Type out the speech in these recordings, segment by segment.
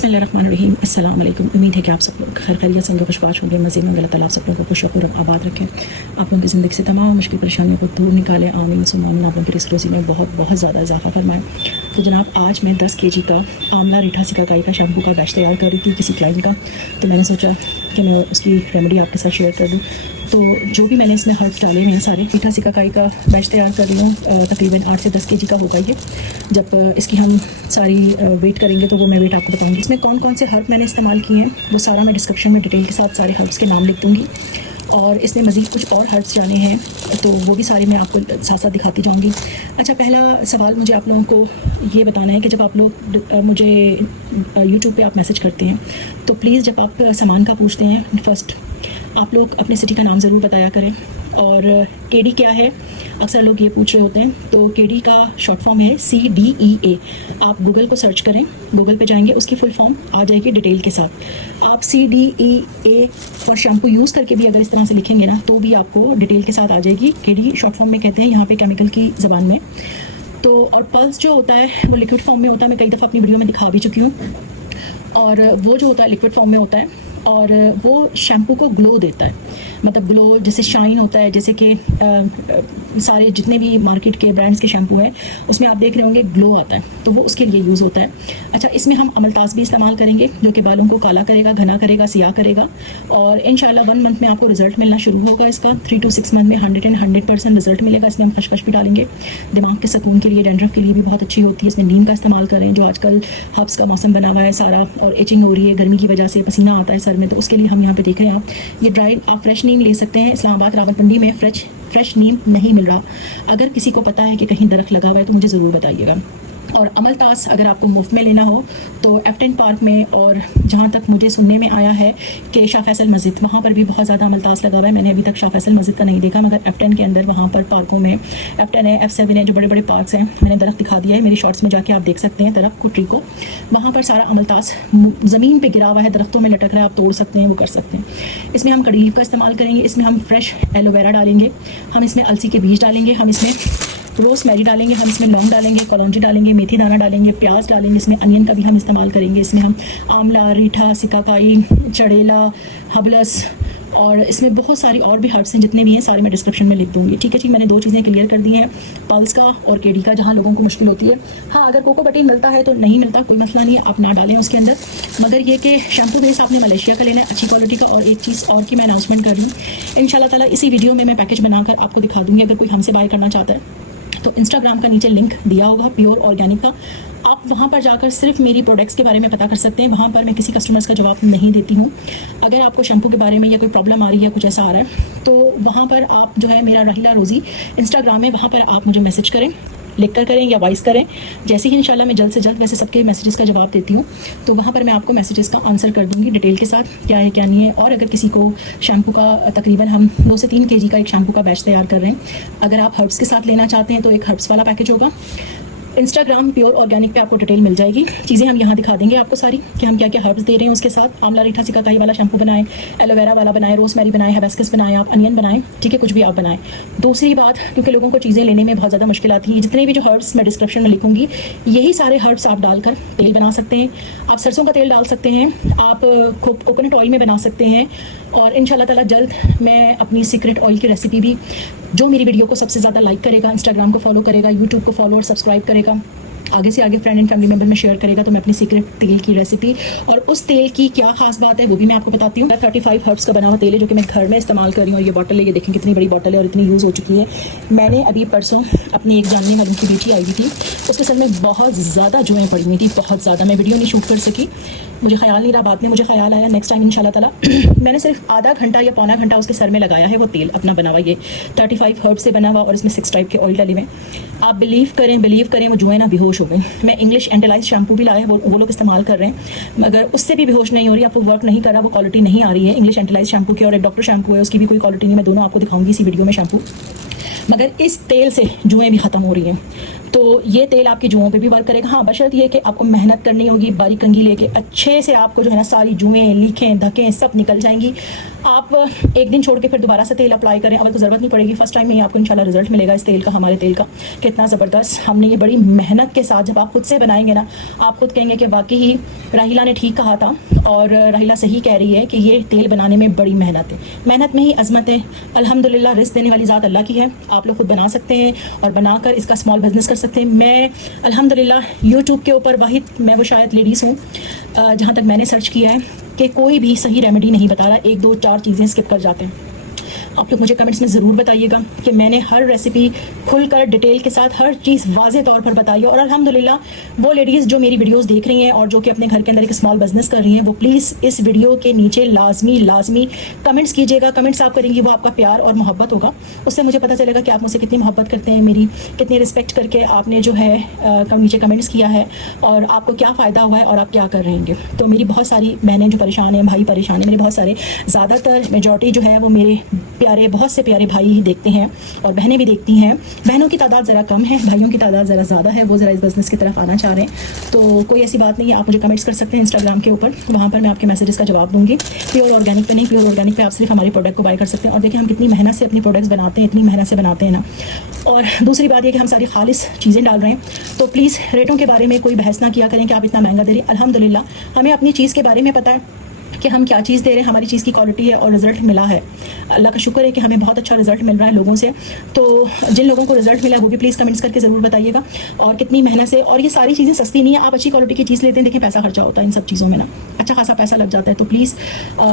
बिस्मिल्लाहिर्रहमानिर्रहीम। अस्सलाम वालेकुम। उम्मीद है कि आप सब लोग खैर खैरियत से होंगे, खुशबाश होंगे, मज़े में होंगे। अल्लाह ताला आप सब लोगों को खुश और आबाद रखें, आप लोगों की ज़िंदगी से तमाम मुश्किल परेशानियों को दूर निकाले। आमीन सुम्मा आमीन। आप लोगों की रिस्क रोज़ी में बहुत बहुत ज़्यादा इजाफा फरमाएं। तो जनाब, आज मैं 10 kg का आंवला रीठा सिकाकाई का शैम्पू का बैच तैयार कर रही थी किसी क्लाइंट का, तो मैंने सोचा कि मैं उसकी रेमेडी आपके साथ शेयर कर दूँ। तो जो भी मैंने इसमें हर्ब्स डाले हुए हैं सारे, रीठा सिकाकाई का बैच तैयार कर रही हूँ। तकरीबन 8 से 10 kg का होगा ये। जब इसकी हम सारी वेट करेंगे तो वो मैं वेट आपको बताऊंगी। इसमें कौन कौन से हर्ब मैंने इस्तेमाल किए हैं वो सारा मैं डिस्क्रिप्शन में डिटेल के साथ सारे हर्ब्स के नाम लिख दूँगी, और इसमें मज़ीद कुछ और हर्ब्स जाने हैं तो वो भी सारे मैं आपको साथ साथ दिखाती जाऊँगी। अच्छा, पहला सवाल मुझे आप लोगों को ये बताना है कि जब आप लोग मुझे यूट्यूब पे आप मैसेज करते हैं तो प्लीज़ जब आप सामान का पूछते हैं, फ़र्स्ट आप लोग अपने सिटी का नाम ज़रूर बताया करें। और केडी क्या है, अक्सर लोग ये पूछ रहे होते हैं, तो केडी का शॉर्ट फॉर्म है CDEA। आप गूगल को सर्च करें, गूगल पे जाएंगे, उसकी फुल फॉर्म आ जाएगी डिटेल के साथ। आप CDEA और शैम्पू यूज़ करके भी अगर इस तरह से लिखेंगे ना तो भी आपको डिटेल के साथ आ जाएगी। केडी शॉर्ट फॉर्म में कहते हैं यहाँ पे केमिकल की ज़बान में। तो और पल्स जो होता है वो लिक्विड फॉर्म में होता है, मैं कई दफ़ा अपनी वीडियो में दिखा भी चुकी हूँ। और वो जो होता है लिक्विड फॉर्म में होता है और वो शैम्पू को ग्लो देता है, मतलब ग्लो जैसे शाइन होता है, जैसे कि सारे जितने भी मार्केट के ब्रांड्स के शैम्पू हैं उसमें आप देख रहे होंगे ग्लो आता है, तो वो उसके लिए यूज़ होता है। अच्छा, इसमें हम अमलतास भी इस्तेमाल करेंगे जो कि बालों को काला करेगा, घना करेगा, सियाह करेगा, और इंशाल्लाह 1 मंथ में आपको रिजल्ट मिलना शुरू होगा इसका। 3 to 6 मंथ में 100% रिजल्ट मिलेगा। इसमें हम खशखश भी डालेंगे, दिमाग के सुकून के लिए, डैंड्रफ के लिए भी बहुत अच्छी होती है। इसमें नीम का इस्तेमाल करें, जो आजकल हब्स का मौसम बना हुआ है सारा, और एचिंग हो रही है गर्मी की वजह से, पसीना आता है सर में, तो उसके लिए हम यहाँ पे देख रहे हैं आप ये ड्राइड आप फ्रेश नीम ले सकते हैं। इस्लामाबाद रावलपिंडी में फ्रेश नीम नहीं मिल रहा। अगर किसी को पता है कि कहीं दरख्त लगा हुआ है तो मुझे ज़रूर बताइएगा। और अमलतास अगर आपको मुफ्त में लेना हो तो एफ10 पार्क में, और जहाँ तक मुझे सुनने में आया है कि शाह फैसल मस्जिद, वहाँ पर भी बहुत ज़्यादा अमलतास लगा हुआ है। मैंने अभी तक शाह फैसल मस्जिद का नहीं देखा, मगर एफ10 के अंदर वहाँ पर पार्कों में F10 है, F7 है, जो बड़े बड़े पार्क्स हैं, मैंने दरख्त दिखा दिया है मेरी शॉर्ट्स में, जाके आप देख सकते हैं दरख्त को, ट्री को। वहाँ पर सारा अमलतास ज़मीन पर गिरा हुआ है, दरख्तों में लटक रहा है, आप तोड़ सकते हैं, वो कर सकते हैं। इसमें हम कड़ी लीफ का इस्तेमाल करेंगे, इसमें हम फ्रेश एलोवेरा डालेंगे, हम इसमें अलसी के बीज डालेंगे, हम इसमें रोज़मेरी डालेंगे, हम इसमें लौंग डालेंगे, कलौंजी डालेंगे, मेथी दाना डालेंगे, प्याज डालेंगे, इसमें अनियन का भी हम इस्तेमाल करेंगे। इसमें हम आंवला, रीठा, सिकाकाई, चड़ेला, हबलस, और इसमें बहुत सारी और भी हर्ब्स हैं, जितने भी हैं सारे मैं डिस्क्रिप्शन में लिख दूंगी। ठीक है जी, मैंने 2 चीज़ें क्लियर कर दी हैं, पल्स का और केडी का, जहाँ लोगों को मुश्किल होती है। हाँ, अगर कोको बटीन मिलता है तो नहीं मिलता कोई मसला नहीं है, आप ना डालें उसके अंदर, मगर ये कि शैम्पू बेस आपने मलेशिया का लेना है, अच्छी क्वालिटी का। और एक चीज़ और की मैं अनाउंसमेंट कर रही हूँ, इंशाल्लाह ताला इसी वीडियो में मैं पैकेज बनाकर आपको दिखा दूँगी। अगर कोई हमसे बाय करना चाहता है तो इंस्टाग्राम का नीचे लिंक दिया होगा प्योर ऑर्गेनिक का, आप वहाँ पर जाकर सिर्फ मेरी प्रोडक्ट्स के बारे में पता कर सकते हैं। वहाँ पर मैं किसी कस्टमर्स का जवाब नहीं देती हूँ। अगर आपको शैम्पू के बारे में या कोई प्रॉब्लम आ रही है, कुछ ऐसा आ रहा है, तो वहाँ पर आप जो है मेरा रहीला रोज़ी इंस्टाग्राम है, वहाँ पर आप मुझे मैसेज करें, लिख कर करें या वॉइस करें। जैसे ही इंशाल्लाह मैं जल्द से जल्द, वैसे सबके मैसेजेस का जवाब देती हूँ, तो वहाँ पर मैं आपको मैसेजेस का आंसर कर दूँगी डिटेल के साथ, क्या है क्या नहीं है। और अगर किसी को शैम्पू का तकरीबन हम 2 से 3 kg का एक शैम्पू का बैच तैयार कर रहे हैं, अगर आप हर्ब्स के साथ लेना चाहते हैं तो एक हर्ब्स वाला पैकेज होगा। इंस्टाग्राम प्योर ऑर्गेनिक पे आपको डिटेल मिल जाएगी, चीज़ें हम यहाँ दिखा देंगे आपको सारी कि हम क्या क्या हर्ब्स दे रहे हैं उसके साथ। आंवला रीठा सिकाकाई वाला शैम्पू बनाएं, एलोवेरा वाला बनाएं, रोज़मेरी बनाएं, हिबिस्कस बनाएं, आप अनियन बनाएं, ठीक है, कुछ भी आप बनाएं। दूसरी बात, क्योंकि लोगों को चीज़ें लेने में बहुत ज़्यादा मुश्किल आती है, जितने भी जो हर्ब्स मैं डिस्क्रिप्शन में लिखूंगी, यही सारे हर्ब्स आप डालकर तेल बना सकते हैं। आप सरसों का तेल डाल सकते हैं, आप कोकोनट ऑयल में बना सकते हैं। और इंशाल्लाह ताला जल्द मैं अपनी सीक्रेट ऑयल की रेसिपी भी, जो मेरी वीडियो को सबसे ज़्यादा लाइक करेगा, इंस्टाग्राम को फॉलो करेगा, यूट्यूब को फॉलो और सब्सक्राइब करेगा, आगे से आगे फ्रेंड एंड फैमिली मेंबर में शेयर करेगा, तो मैं अपनी सीक्रेट तेल की रेसिपी और उस तेल की क्या खास बात है वो भी मैं आपको बताती हूँ। 35 हर्ब्स का बना हुआ तेल है जो कि मैं घर में इस्तेमाल कर रही हूँ। और ये बॉटल है, ये देखें कितनी बड़ी बॉटल है और इतनी यूज़ हो चुकी है। मैंने अभी परसों अपनी एक जानने वाली की बेटी आई हुई थी, उसके सर में बहुत ज़्यादा जुएँ पड़ी हुई थी, बहुत ज़्यादा। मैं वीडियो नहीं शूट कर सकी, मुझे ख्याल नहीं रहा, बाद में मुझे ख्याल आया। नेक्स्ट टाइम इंशाल्लाह ताला मैंने सिर्फ आधा घंटा या पौना घंटा उसके सर में लगाया है वो तेल अपना बना हुआ, ये 35 हर्ब से बना हुआ, और इसमें 6 टाइप के ऑयल डाले हुए। आप बिलीव करें वो जुएँ ना बेहोश हो गई। मैं इंग्लिश एंटेलाइज शैम्पू भी लाया, वो लोग इस्तेमाल कर रहे हैं, मगर उससे भी बेहोश नहीं हो रही, आपको वर्क नहीं कर रहा, वो क्वालिटी नहीं आ रही है इंग्लिश एंटेलाइज शैम्पू की। और एक डॉक्टर शैम्पू है, उसकी भी कोई क्वालिटी नहीं, मैं दोनों आपको दिखाऊंगी इसी वीडियो में शैम्पू। मगर इस तेल से जुएँ भी ख़त्म हो रही हैं, तो ये तेल आपकी जुओं पे भी वर्क करेगा। हाँ, बशर्त ये कि आपको मेहनत करनी होगी, बारीक कंघी लेके अच्छे से आपको जो है ना सारी जुएँ, लीखें, धकें सब निकल जाएंगी। आप एक दिन छोड़ के फिर दोबारा से तेल अप्लाई करें, अगर तो ज़रूरत नहीं पड़ेगी। फर्स्ट टाइम में ही आपको इंशाल्लाह रिजल्ट मिलेगा इस तेल का, हमारे तेल का। कितना ज़बरदस्त हमने ये बड़ी मेहनत के साथ, जब आप खुद से बनाएंगे ना, आप खुद कहेंगे कि वाकई ही राहिला ने ठीक कहा था, और राहिला सही कह रही है कि ये तेल बनाने में बड़ी मेहनत है। मेहनत में ही अज़मत है। अल्हम्दुलिल्लाह रिज़्क़ देने वाली ज़ात अल्लाह की है। आप लोग खुद बना सकते हैं और बनाकर इसका स्मॉल बिज़नेस कर सकते हैं। मैं अल्हम्दुलिल्लाह यूट्यूब के ऊपर वाहिद मैं वो शायद लेडीज़ हूँ, जहाँ तक मैंने सर्च किया है, कि कोई भी सही रेमेडी नहीं बता रहा। 1 2 4 चीज़ें स्किप कर जाते हैं। आप लोग मुझे कमेंट्स में ज़रूर बताइएगा कि मैंने हर रेसिपी खुलकर डिटेल के साथ हर चीज़ वाज़े तौर पर बताई है। और अल्हम्दुलिल्लाह वो लेडीज़ जो मेरी वीडियोस देख रही हैं और जो कि अपने घर के अंदर एक स्मॉल बिज़नेस कर रही हैं, वो प्लीज़ इस वीडियो के नीचे लाजमी कमेंट्स कीजिएगा। कमेंट्स आप करेंगी वो आपका प्यार और मोहब्बत होगा, उससे मुझे पता चलेगा कि आप मुझसे कितनी मोहब्बत करते हैं, मेरी कितनी रिस्पेक्ट करके आपने जो है नीचे कमेंट्स किया है, और आपको क्या फ़ायदा हुआ है और आप क्या कर रहे हैं। तो मेरी बहुत सारी बहनें जो परेशान हैं, भाई परेशान हैं, मेरे बहुत सारे, ज़्यादातर मेजॉरिटी जो है वो मेरे प्यारे, बहुत से प्यारे भाई ही देखते हैं और बहनें भी देखती हैं। बहनों की तादाद ज़रा कम है, भाइयों की तादाद ज़रा ज़्यादा है, वो ज़रा इस बिज़नेस की तरफ आना चाह रहे हैं। तो कोई ऐसी बात नहीं है, आप मुझे कमेंट्स कर सकते हैं इंस्टाग्राम के ऊपर, वहाँ पर मैं आपके मैसेजेस का जवाब दूँगी। प्योर ऑर्गेनिक पे नहीं, प्योर ऑर्गेनिक पे आप सिर्फ हमारे प्रोडक्ट को बाय कर सकते हैं। और देखिए हम कितनी मेहनत से अपनी प्रोडक्ट्स बनाते हैं, इतनी मेहनत से बनाते हैं ना। और दूसरी बात ये कि हम सारी खालिस चीज़ें डाल रहे हैं। तो प्लीज़ रेटों के बारे में कोई बहस ना किया करें कि आप इतना महंगा दे रहे हैं। अल्हम्दुलिल्लाह हमें अपनी चीज़ के बारे में पता है कि हम क्या चीज़ दे रहे हैं, हमारी चीज़ की क्वालिटी है और रिज़ल्ट मिला है। अल्लाह का शुक्र है कि हमें बहुत अच्छा रिज़ल्ट मिल रहा है लोगों से। तो जिन लोगों को रिज़ल्ट मिला वो भी प्लीज़ कमेंट्स करके ज़रूर बताइएगा। और कितनी मेहनत से, और ये सारी चीज़ें सस्ती नहीं है। आप अच्छी क्वालिटी की चीज़ लेते हैं, देखिए पैसा खर्चा होता है इन सब चीज़ों में ना, अच्छा खासा पैसा लग जाता है। तो प्लीज़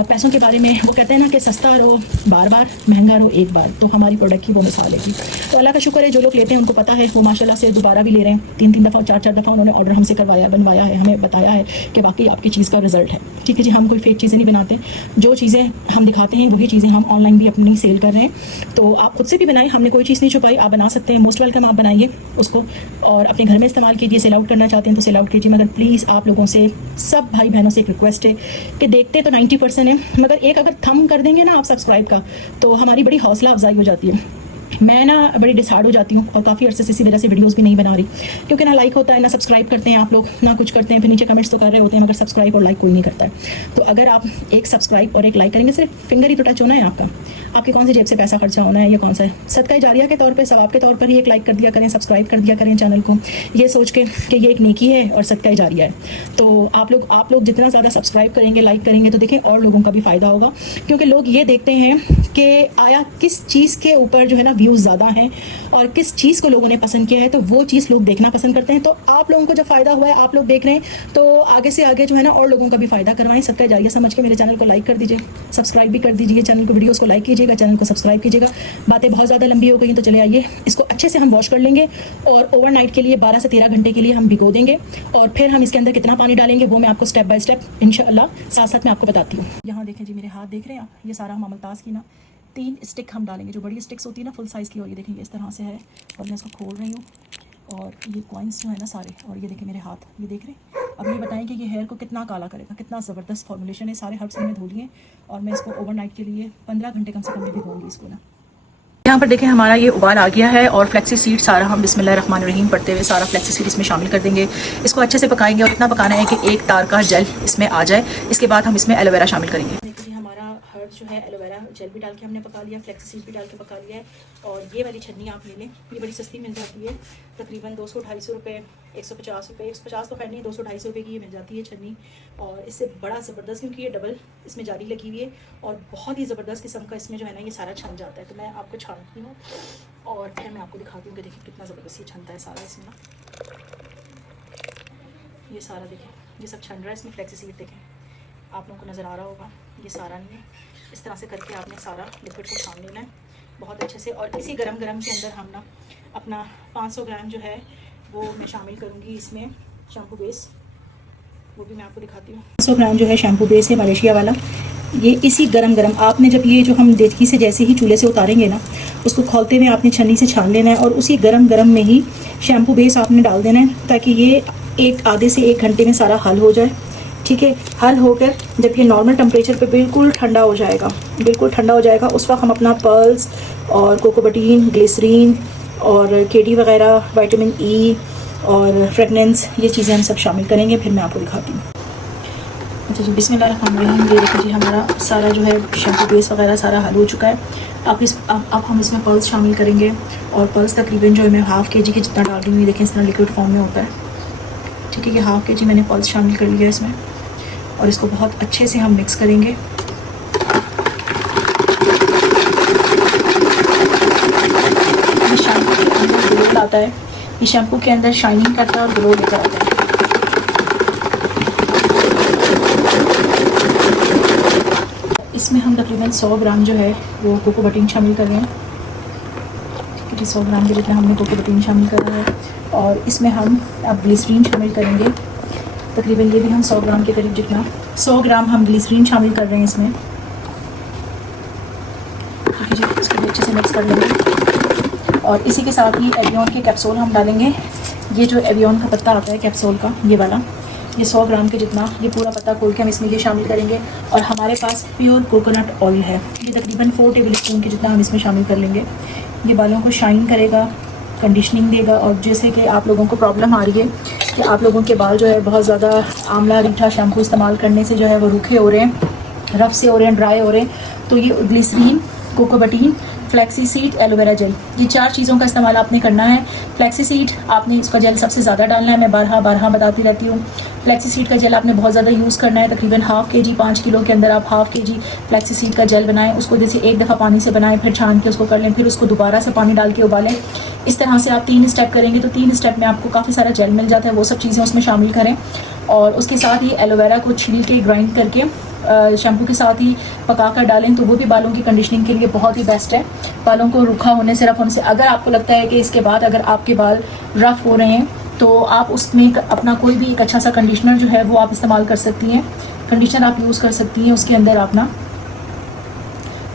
पैसों के बारे में, वो कहते हैं ना कि सस्ता रहो बार बार, महंगा रहो एक बार, तो हमारी प्रोडक्ट की वो मिसाल है। तो अल्लाह का शुक्र है जो लोग लेते हैं उनको पता है, वो माशाल्लाह से दोबारा भी ले रहे हैं। 3 दफ़ा 4 दफ़ा उन्होंने ऑर्डर हमसे करवाया, बनवाया है, हमें बताया है कि वाकई आपकी चीज़ का रिज़ल्ट है। ठीक है जी, हम कोई फेक चीज़ें नहीं बनाते, जो चीज़ें हम दिखाते हैं वही चीज़ें हम ऑनलाइन भी अपनी सेल कर रहे हैं। तो आप खुद से भी बनाएं, हमने कोई चीज़ नहीं छुपाई, आप बना सकते हैं। मोस्ट वेलकम, आप बनाइए उसको और अपने घर में इस्तेमाल कीजिए। सेल आउट करना चाहते हैं तो सेल आउट कीजिए, मगर प्लीज़ आप लोगों से, सब भाई बहनों से एक रिक्वेस्ट है कि देखते तो 90% है, मगर एक अगर थम कर देंगे ना आप सब्सक्राइब का, तो हमारी बड़ी हौसला अफजाई हो जाती है। मैं ना बड़ी डिसहार्ड हो जाती हूँ और काफ़ी अरसे से इसी वजह से वीडियोस भी नहीं बना रही, क्योंकि ना लाइक होता है, ना सब्सक्राइब करते हैं आप लोग, ना कुछ करते हैं। फिर नीचे कमेंट्स तो कर रहे होते हैं मगर सब्सक्राइब और लाइक कोई नहीं करता है। तो अगर आप एक सब्सक्राइब और एक लाइक करेंगे, सिर्फ फिंगर ही तो टच होना है आपका, आपकी कौन सी जेब से पैसा खर्चा होना है, या कौन सा है सदका जारिया के तौर पर, सवाब के तौर पर ही एक लाइक कर दिया करें, सब्सक्राइब कर दिया करें चैनल को, ये सोच के कि ये एक नेकी है और सदका जारिया है। तो आप लोग जितना ज़्यादा सब्सक्राइब करेंगे, लाइक करेंगे, तो देखें और लोगों का भी फ़ायदा होगा। क्योंकि लोग ये देखते हैं कि आया किस चीज़ के ऊपर जो है ना व्यूज़ ज़्यादा हैं और किस चीज़ को लोगों ने पसंद किया है, तो वो चीज़ लोग देखना पसंद करते हैं। तो आप लोगों को जब फ़ायदा हुआ है, आप लोग देख रहे हैं, तो आगे से आगे जो है ना और लोगों का भी फ़ायदा करवाएं। सदका जारिया समझ के मेरे चैनल को लाइक कर दीजिए, सब्सक्राइब भी कर दीजिए, चैनल को, वीडियोज़ को लाइक कीजिएगा, चैनल को सब्सक्राइब कीजिएगा। बातें बहुत ज़्यादा लंबी हो गई हैं, तो चले आइए इसको अच्छे से हम वॉश कर लेंगे और ओवरनाइट के लिए 12 से 13 घंटे के लिए हम भिगो देंगे, और फिर हम इसके अंदर कितना पानी डालेंगे वो मैं आपको स्टेप बाय स्टेप इंशाअल्लाह साथ साथ मैं आपको बताती हूँ। यहाँ देखें जी, मेरे हाथ देख रहे हैं आप, ये सारा हम मुल्ताज़ की ना 3 स्टिक हम डालेंगे, जो बड़ी स्टिक्स होती है ना फुल साइज़ की, और ये देखें ये इस तरह से है, और मैं इसको खोल रही हूँ, और ये कॉइन्स जो है ना सारे, और ये देखें मेरे हाथ, ये देख रहे हैं। अब ये बताएं कि ये हेयर को कितना काला करेगा, कितना ज़बरदस्त फॉर्मुलेशन है। सारे हर्ब्स मैंने धो लिए और मैं इसको ओवरनाइट के लिए 15 घंटे कम से कम भिगोऊंगी इसको ना। यहाँ पर देखें हमारा ये उबाल आ गया है, और फ्लेक्सी सीड सारा हम बिस्मिल्लाहिर्रहमानिर्रहीम पढ़ते हुए सारा फ्लेक्सी सीड इसमें शामिल कर देंगे। इसको अच्छे से पकाएंगे और इतना पकाना है कि एक तार का जेल इसमें आ जाए। इसके बाद हम इसमें एलोवेरा शामिल करेंगे। देखिए हमारा हर्ब जो है एलोवेरा जेल भी डाल के हमने पका लिया, फ्लेक्सी सीड भी डाल के पका लिया है। और ये वाली छन्नी आप ले लें, ये बड़ी सस्ती मिल जाती है, तकरीबन 200-250 रुपये, 150 रुपये, 150 तो खैर नहीं, 200-250 रुपये की ये मिल जाती है छन्नी। और इससे बड़ा ज़बरदस्त, क्योंकि ये डबल इसमें जारी लगी हुई है और बहुत ही ज़बरदस्त किस्म का इसमें जो है ना ये सारा छन जाता है। तो मैं आपको छानती हूँ और फिर मैं आपको दिखाती हूँ कि देखिए कितना ज़बरदस्त ये छनता है सारा इसमें ना। ये सारा देखें, ये सब छन रहा है इसमें। फ्लेक्सी सीड देखें, आप लोगों को नज़र आ रहा होगा, ये सारा नहीं है। इस तरह से करके आपने सारा लिक्विड को छान लेना है बहुत अच्छे से। और इसी गरम के अंदर हम ना अपना 500 ग्राम जो है वो मैं शामिल करूँगी इसमें शैम्पू बेस, वो भी मैं आपको दिखाती हूँ। 500 ग्राम जो है शैम्पू बेस है मलेशिया वाला। ये इसी गरम आपने जब ये जो हम देचकी से जैसे ही चूल्हे से उतारेंगे ना, उसको खोलते हुए आपने छन्नी से छान लेना है, और उसी गरम में ही शैम्पू बेस आपने डाल देना है, ताकि ये आधे से 1 घंटे में सारा हल हो जाए। ठीक है, हल होकर जब ये नॉर्मल टेम्परेचर पे बिल्कुल ठंडा हो जाएगा, उस वक्त हम अपना पर्ल्स और कोकोबटीन, ग्लिसरीन और केडी वगैरह, विटामिन ई और फ्रेगनेंस, ये चीज़ें हम सब शामिल करेंगे। फिर मैं आपको दिखाती हूँ। अच्छा जी, बिस्मिल्लाहिर्रहमानिर्रहीम। ये देखिए जी, हमारा सारा जो है शैम्पू बेस वगैरह सारा हल हो चुका है। अब हम इसमें पर्ल्स शामिल करेंगे और पर्ल्स तकरीबन जो है मैं हाफ़ के जी के जितना डाल रही हूँ। देखें इस तरह लिक्विड फॉर्म में होता है, ठीक है। कि हाफ़ के जी मैंने पर्ल्स शामिल कर लिया इसमें और इसको बहुत अच्छे से हम मिक्स करेंगे। ये शैम्पू के अंदर ग्लो आता है, ये शैम्पू के अंदर शाइनिंग करता है और ग्लो लेकर आता है। इसमें हम तकरीबन 100 ग्राम जो है वो कोको बटीन शामिल कर रहे हैं, ठीक है जी। 100 ग्राम के जितना हमने कोको बटीन शामिल करा है और इसमें हम अब ग्लिसरीन शामिल करेंगे। तकरीबन ये भी हम 100 ग्राम के करीब जितना 100 ग्राम हम ग्लिसरीन शामिल कर रहे हैं इसमें, ठीक है जी। इसको भी अच्छे से मिक्स कर लेंगे और इसी के साथ ही एवियन के कैप्सूल हम डालेंगे। ये जो एवियन का पत्ता आता है कैप्सूल का, ये वाला, ये 100 ग्राम के जितना ये पूरा पत्ता खोल के हम इसमें ये शामिल करेंगे। और हमारे पास प्योर कोकोनट ऑयल है, ये तकरीबन 4 टेबल स्पून के जितना हम इसमें शामिल कर लेंगे। ये बालों को शाइन करेगा, कंडीशनिंग देगा। और जैसे कि आप लोगों को प्रॉब्लम आ रही है कि आप लोगों के बाल जो है बहुत ज़्यादा आंवला रीठा शैम्पू इस्तेमाल करने से जो है वो रूखे हो रहे हैं, रफ से हो रहे हैं, ड्राई हो रहे हैं, तो ये glycerin, coco betaine, flaxy seed, aloe vera gel, ये 4 चीज़ों का इस्तेमाल आपने करना है। फ्लैक्सी सीड आपने इसका जेल सबसे ज़्यादा डालना है, मैं बारहा बताती रहती हूँ। फ्लैक्सी सीड का जेल आपने बहुत ज़्यादा यूज़ करना है, तकरीबन हाफ़ के जी, 5 किलो के अंदर आप हाफ़ के जी फ्लैक्सी सीड का जेल बनाएं। उसको जैसे एक दफ़ा पानी से बनाएं, फिर छान के उसको कर लें, फिर उसको दोबारा से पानी डाल के उबालें। इस तरह से आप 3 स्टेप करेंगे तो 3 स्टेप में आपको काफ़ी सारा जेल मिल जाता है। वो सब चीज़ें उसमें शामिल करें और उसके साथ ही एलोवेरा को छील के ग्राइंड करके शैम्पू के साथ ही पका कर डालें, तो वो भी बालों की कंडीशनिंग के लिए बहुत ही बेस्ट है। बालों को रूखा होने से, रफ होने से, अगर आपको लगता है कि इसके बाद अगर आपके बाल रफ हो रहे हैं तो आप उसमें अपना कोई भी एक अच्छा सा कंडीशनर जो है वो आप इस्तेमाल कर सकती हैं। कंडीशनर आप यूज़ कर सकती हैं उसके अंदर अपना।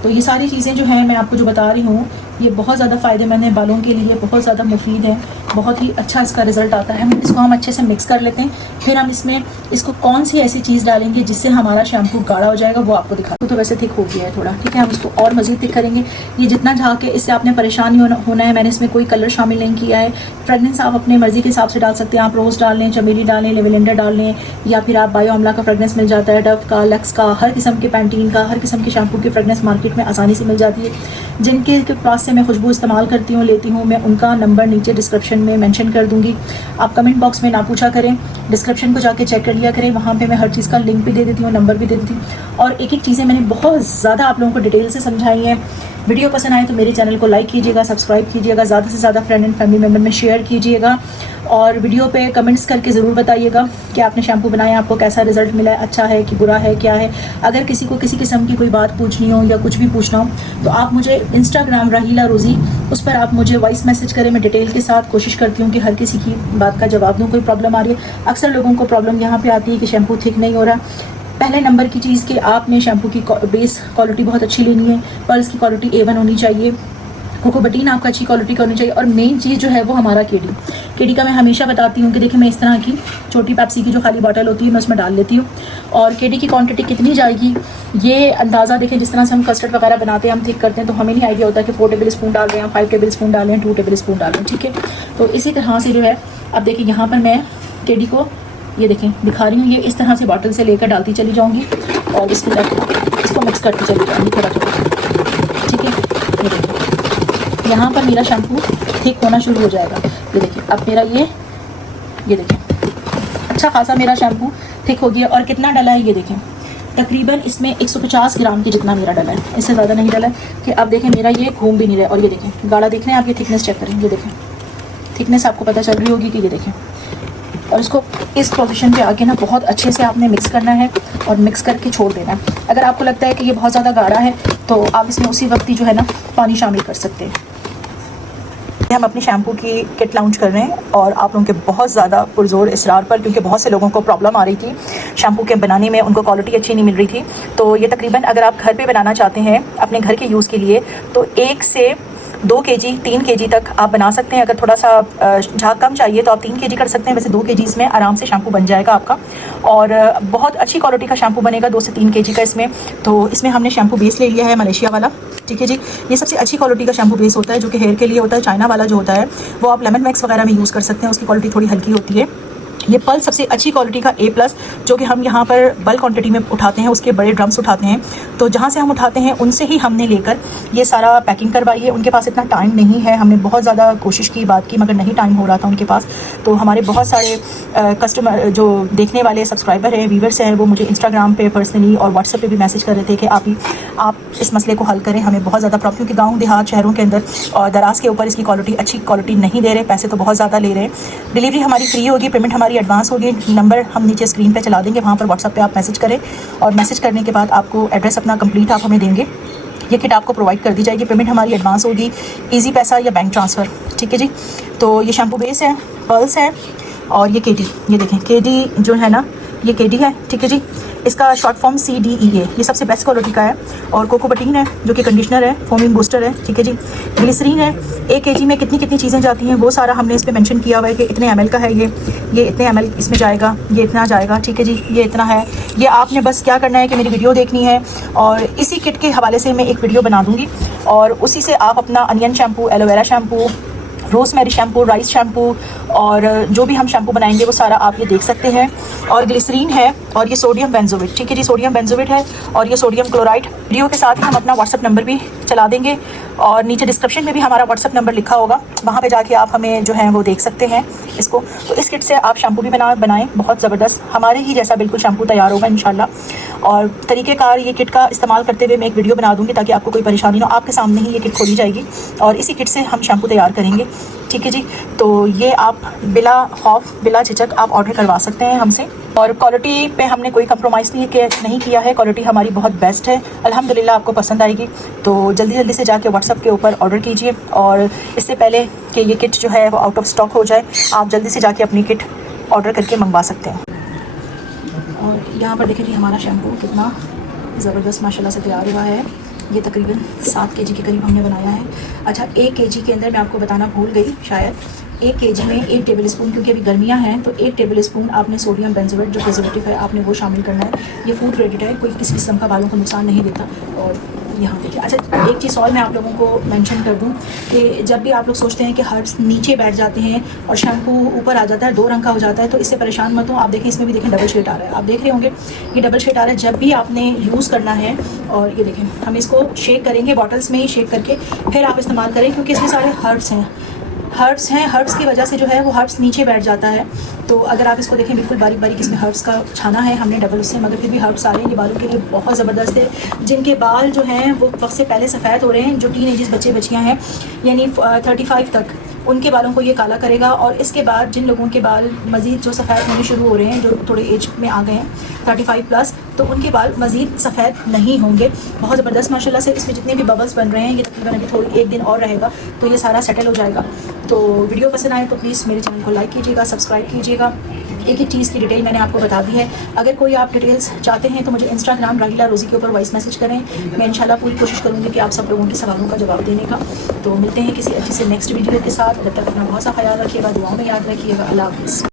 तो ये सारी चीज़ें जो हैं मैं आपको जो बता रही हूँ ये बहुत ज़्यादा फ़ायदेमंद है बालों के लिए, बहुत ज़्यादा मुफीद है, बहुत ही अच्छा इसका रिज़ल्ट आता है। इसको हम अच्छे से मिक्स कर लेते हैं, फिर हम इसमें इसको कौन सी ऐसी चीज़ डालेंगे जिससे हमारा शैम्पू गाढ़ा हो जाएगा वो आपको दिखा। तो वैसे थिक हो गया है थोड़ा, ठीक है। हम इसको और मज़ीद थिक करेंगे। ये जितना झाग के इससे आपने परेशान नहीं होना है। मैंने इसमें कोई कलर शामिल नहीं किया है। फ्रेगनेंस आप अपने मर्ज़ी के हिसाब से डाल सकते हैं। आप रोज़ डाल लें, चमेली डाल लें, लेवेंडर डाल लें, या फिर आप बायो अमला का फ्रेगनेंस मिल जाता है, डव का, लक्स का, हर किस्म के, पैंटीन का, हर किस्म के शैम्पू की फ्रेगनेंस मार्केट में आसानी से मिल जाती है। जिनके पास से मैं खुशबू इस्तेमाल करती हूँ, लेती हूँ, मैं उनका नंबर नीचे डिस्क्रिप्शन में मेंशन कर दूँगी। आप कमेंट बॉक्स में ना पूछा करें, डिस्क्रिप्शन को जाके चेक कर लिया करें, वहाँ पे मैं हर चीज़ का लिंक भी दे देती हूँ, नंबर भी दे देती हूँ। और एक एक चीज़ें मैंने बहुत ज़्यादा आप लोगों को डिटेल से समझाई हैं। वीडियो पसंद आए तो मेरे चैनल को लाइक कीजिएगा, सब्सक्राइब कीजिएगा, ज़्यादा से ज़्यादा फ्रेंड एंड फैमिली मेम्बर में शेयर कीजिएगा और वीडियो पे कमेंट्स करके ज़रूर बताइएगा कि आपने शैम्पू बनाया, आपको कैसा रिज़ल्ट मिला है, अच्छा है कि बुरा है, क्या है। अगर किसी को किसी किस्म की कोई बात पूछनी हो या कुछ भी पूछना हो तो आप मुझे इंस्टाग्राम राहीला रोज़ी, उस पर आप मुझे वॉइस मैसेज करें। मैं डिटेल के साथ कोशिश करती हूँ कि हर किसी की बात का जवाब दूँ। कोई प्रॉब्लम आ रही है, अक्सर लोगों को प्रॉब्लम यहाँ पर आती है कि शैम्पू थिक नहीं हो रहा। पहले नंबर की चीज़ कि आपने शैम्पू की बेस क्वालिटी बहुत अच्छी लेनी है, पर्ल्स की क्वालिटी A1 होनी चाहिए, कोको बटीन आपका अच्छी क्वालिटी का होनी चाहिए, और मेन चीज़ जो है वो हमारा केडी का मैं हमेशा बताती हूँ कि देखिए मैं इस तरह की छोटी पेप्सी की जो खाली बॉटल होती है मैं उसमें डाल लेती हूँ, और केडी की क्वांटिटी कितनी जाएगी ये अंदाज़ा देखें। जिस तरह से हम कस्टर्ड वगैरह बनाते हैं, हम थिक करते हैं, तो हमें नहीं आइडिया होता कि 4 टेबल स्पून डाल रहे हैं, 5 टेबल स्पून डाल रहे हैं, 2 टेबल स्पून डाल रहे हैं, ठीक है। तो इसी तरह से जो है अब देखिए यहाँ पर मैं केडी को ये देखें दिखा रही हूँ, ये इस तरह से बॉटल से लेकर डालती चली जाऊँगी और इसको मिक्स करती चली जाऊँगी थोड़ा थोड़ा, ठीक है। ये देखिए यहाँ पर मेरा शैम्पू थिक होना शुरू हो जाएगा। ये देखिए अब मेरा ये देखिए अच्छा खासा मेरा शैम्पू थिक हो गया। और कितना डला है ये देखें, तकरीबन इसमें 150 ग्राम के जितना मेरा डला है, इससे ज़्यादा नहीं डला है। कि अब देखें मेरा ये घूम भी नहीं रहा है। और ये देखें गाढ़ा देख रहे हैं आप, ये थिकनेस चेक करें, ये देखें थिकनेस आपको पता चल रही होगी कि ये देखें। और इसको इस पोजीशन पे आके ना बहुत अच्छे से आपने मिक्स करना है और मिक्स करके छोड़ देना है। अगर आपको लगता है कि ये बहुत ज़्यादा गाढ़ा है तो आप इसमें उसी वक्त ही जो है ना पानी शामिल कर सकते हैं। हम अपनी शैम्पू की किट लॉन्च कर रहे हैं और आप लोगों के बहुत ज़्यादा पुरजोर इसरार पर, क्योंकि बहुत से लोगों को प्रॉब्लम आ रही थी शैम्पू के बनाने में, उनको क्वालिटी अच्छी नहीं मिल रही थी। तो ये तकरीबन अगर आप घर पे बनाना चाहते हैं अपने घर के यूज़ के लिए तो 1 से 2 kg 3 kg तक आप बना सकते हैं। अगर थोड़ा सा झाग कम चाहिए तो आप 3 kg कर सकते हैं। वैसे 2 kg में आराम से शैम्पू बन जाएगा आपका और बहुत अच्छी क्वालिटी का शैम्पू बनेगा 2 से 3 kg का इसमें। तो इसमें हमने शैम्पू बेस ले लिया है मलेशिया वाला, ठीक है जी। ये सबसे अच्छी क्वालिटी का शैम्पू बेस होता है जो कि हेयर के लिए होता है। चाइना वाला जो होता है वो आप लेमन मैक्स वगैरह में यूज़ कर सकते हैं, उसकी क्वालिटी थोड़ी हल्की होती है। ये पल सबसे अच्छी क्वालिटी का A+, जो कि हम यहाँ पर बल्क क्वांटिटी में उठाते हैं, उसके बड़े ड्रम्स उठाते हैं। तो जहाँ से हम उठाते हैं उनसे ही हमने लेकर ये सारा पैकिंग करवाई है। उनके पास इतना टाइम नहीं है, हमने बहुत ज़्यादा कोशिश की, बात की, मगर नहीं टाइम हो रहा था उनके पास। तो हमारे बहुत सारे कस्टमर जो देखने वाले सब्सक्राइबर हैं, व्यूवर्स हैं, वो मुझे इंस्टाग्राम पे पर्सनली और व्हाट्सएप पे भी मैसेज कर रहे थे कि आप इस मसले को हल करें, हमें बहुत ज़्यादा प्रॉब्लम, क्योंकि गाँव देहात शहरों के अंदर और दराज के ऊपर इसकी क्वालिटी अच्छी क्वालिटी नहीं दे रहे, पैसे तो बहुत ज़्यादा ले रहे हैं। डिलीवरी हमारी फ्री होगी, पेमेंट हमारी एडवांस होगी। नंबर हम नीचे स्क्रीन पे चला देंगे, वहाँ पर व्हाट्सएप पे आप मैसेज करें और मैसेज करने के बाद आपको एड्रेस अपना कंप्लीट आप हमें देंगे। ये किट आपको प्रोवाइड कर दी जाएगी, पेमेंट हमारी एडवांस होगी, इजी पैसा या बैंक ट्रांसफ़र, ठीक है जी। तो ये शैम्पू बेस है, पर्ल्स है और ये केडी, ये देखें केडी जो है ना, ये केडी है, ठीक है जी। इसका शॉर्ट फॉर्म CDE है, ये सबसे बेस्ट क्वालिटी का है। और कोकोबटीन है जो कि कंडीशनर है, फोमिंग बूस्टर है, ठीक है जी। ग्लिसरीन है, 1 kg में कितनी कितनी चीज़ें जाती हैं वो सारा हमने इस पर मेंशन किया हुआ है कि इतने ml का है ये इतने ml इसमें जाएगा, ये इतना जाएगा, ठीक है जी, ये इतना है। ये आपने बस क्या करना है कि मेरी वीडियो देखनी है और इसी किट के हवाले से मैं एक वीडियो बना दूँगी और उसी से आप अपना onion shampoo, aloe vera shampoo, rosemary shampoo, rice shampoo और जो भी हम शैम्पू बनाएंगे वो सारा आप ये देख सकते हैं। और ग्लिसरीन है और ये सोडियम बेंजोएट, ठीक है जी, सोडियम बेंजोएट है और ये सोडियम क्लोराइड। वीडियो के साथ ही हम अपना व्हाट्सअप नंबर भी चला देंगे और नीचे डिस्क्रिप्शन में भी हमारा व्हाट्सअप नंबर लिखा होगा, वहाँ पे जाके आप हमें जो है वो देख सकते हैं इसको। तो इस किट से आप शैम्पू भी बनाएं, बहुत ज़बरदस्त हमारे ही जैसा बिल्कुल शैम्पू तैयार होगा इंशाल्लाह। और तरीक़ेकार ये किट का इस्तेमाल करते हुए मैं एक वीडियो बना दूँगी ताकि आपको कोई परेशानी ना हो। आपके सामने ही ये किट खोली जाएगी और इसी किट से हम शैम्पू तैयार करेंगे, ठीक है जी। तो ये आप बिला खौफ, बिला झिझक आप ऑर्डर करवा सकते हैं हमसे। और क्वालिटी पे हमने कोई कंप्रोमाइज़ नहीं किया है, क्वालिटी हमारी बहुत बेस्ट है, अल्हम्दुलिल्लाह आपको पसंद आएगी। तो जल्दी से जाके व्हाट्सएप के ऊपर ऑर्डर कीजिए और इससे पहले कि ये किट जो है वो आउट ऑफ स्टॉक हो जाए, आप जल्दी से जाके अपनी किट ऑर्डर करके मंगवा सकते हैं। और यहाँ पर देखिए जी हमारा शैम्पू कितना ज़बरदस्त माशाल्लाह से तैयार हुआ है। ये तकरीबन 7 kg के करीब हमने बनाया है। अच्छा, 1 kg के अंदर मैं आपको बताना भूल गई शायद, 1 kg में 1 टेबल स्पून, क्योंकि अभी गर्मियाँ हैं तो 1 टेबल स्पून आपने सोडियम बेंजोएट जो प्रिजर्वेटिव है आपने वो शामिल करना है। ये फूड ग्रेडेड है, कोई किसी किस्म का बालों को नुकसान नहीं देता। और यहाँ देखिए, अच्छा एक चीज़ और मैं आप लोगों को मेंशन कर दूँ कि जब भी आप लोग सोचते हैं कि हर्ब्स नीचे बैठ जाते हैं और शैम्पू ऊपर आ जाता है, 2 रंग का हो जाता है, तो इससे परेशान मत हो। आप देखें इसमें भी देखें डबल शेड आ रहा है, आप देख रहे होंगे ये डबल शेड आ रहा है। जब भी आपने यूज़ करना है, और ये देखें हम इसको शेक करेंगे, बॉटल्स में ही शेक करके फिर आप इस्तेमाल करें, क्योंकि इसमें सारे हर्ब्स की वजह से जो है वो हर्ब्स नीचे बैठ जाता है। तो अगर आप इसको देखें बिल्कुल बारीक बारीक इसमें हर्ब्स का छाना है हमने डबल उससे, मगर फिर भी हर्ब्स आ रहे हैं। ये बालों के लिए बहुत ज़बरदस्त है। जिनके बाल जो हैं वो वक्त से पहले सफ़ेद हो रहे हैं, जो टीनेजर्स बच्चे बच्चियाँ हैं यानी 35 तक, उनके बालों को ये काला करेगा। और इसके बाद जिन लोगों के बाल मज़ीद जो सफ़ेद होने शुरू हो रहे हैं, जो थोड़े एज में आ गए हैं 35+, तो उनके बाल मज़ीद सफ़ेद नहीं होंगे। बहुत ज़बरदस्त माशाल्लाह से इसमें जितने भी बबल्स बन रहे हैं, ये तकरीबन अभी थोड़ी 1 दिन और रहेगा तो ये सारा सेटल हो जाएगा। तो वीडियो पसंद आए तो प्लीज़ मेरे चैनल को लाइक कीजिएगा, सब्सक्राइब कीजिएगा। एक एक चीज़ की डिटेल मैंने आपको बता दी है। अगर कोई आप डिटेल्स चाहते हैं तो मुझे इंस्टाग्राम राहिला रोज़ी के ऊपर वॉइस मैसेज करें। मैं इंशाल्लाह पूरी कोशिश करूँगी कि आप सब लोगों के सवालों का जवाब देने का। तो मिलते हैं किसी अच्छी से नेक्स्ट वीडियो के साथ। जब तक अपना बहुत सा ख्याल रखिएगा, दुआओं में याद रखिएगा। अल्लाह हाफ़िज़।